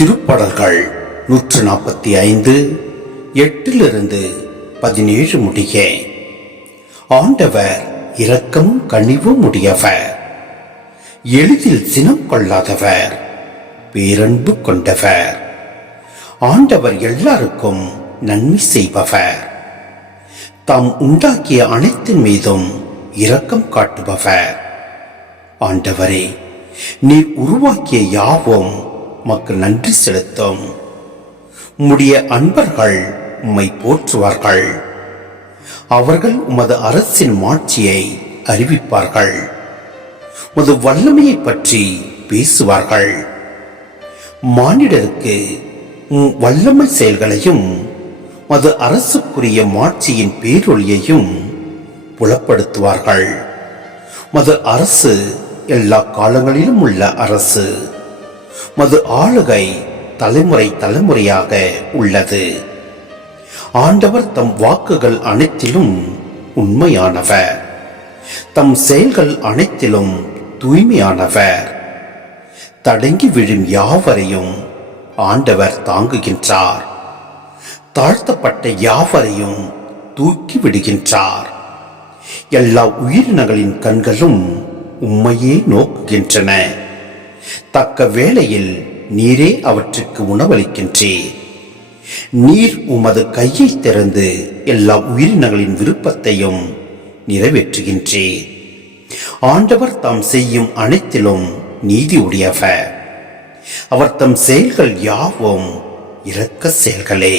திருப்பாடல்கள் நூற்று நாற்பத்தி ஐந்து எட்டிலிருந்து பதினேழு முடிய. ஆண்டவர் இரக்கமும் கனிவும் உடையவர். எளிதில் சினம் கொள்ளாதவர் பேரன்பு கொண்டவர். ஆண்டவர் எல்லாருக்கும் நன்மை செய்பவர். தாம் உண்டாக்கிய அனைத்தின் மீதும் இரக்கம் காட்டுபவர். ஆண்டவரே நீர் உருவாக்கிய யாவும் உமக்கு நன்றி செலுத்தும். உம்முடைய அன்பர்கள் உம்மை போற்றுவார்கள். அவர்கள் உமது அரசின் மாட்சியை அறிவிப்பார்கள். உமது வல்லமையை பற்றி பேசுவார்கள். மானிடருக்கு உம் வல்லமை செயல்களையும் மது அரசுக்குரிய மாட்சியின் பேரொழியையும் புலப்படுத்துவார்கள். மது அரசு எல்லா காலங்களிலும் உள்ள அரசு. மது ஆளுகை தலைமுறை தலைமுறையாக உள்ளது. ஆண்டவர் தம் வாக்குகள் அனைத்திலும் உண்மையானவர். தம் செயல்கள் அனைத்திலும் தூய்மையானவர். தடங்கி விழும் யாவரையும் ஆண்டவர் தாங்குகின்றார். தாழ்த்தப்பட்ட யாவரையும் தூக்கி விடுகின்றார். எல்லா உயிரினங்களின் கண்களும் உம்மையே நோக்குகின்றன. தக்க வேளையில் நீரே அவற்றுக்கு உணவளிக்கின்றீர். நீர் உமது கையை திறந்து எல்லா உயிரினங்களின் விருப்பத்தையும் நிறைவேற்றுகின்றீர். ஆண்டவர் தாம் செய்யும் அனைத்திலும் நீதி உடையவர் அவர் தம் செயல்கள் யாவும் இரக்க செயல்களே.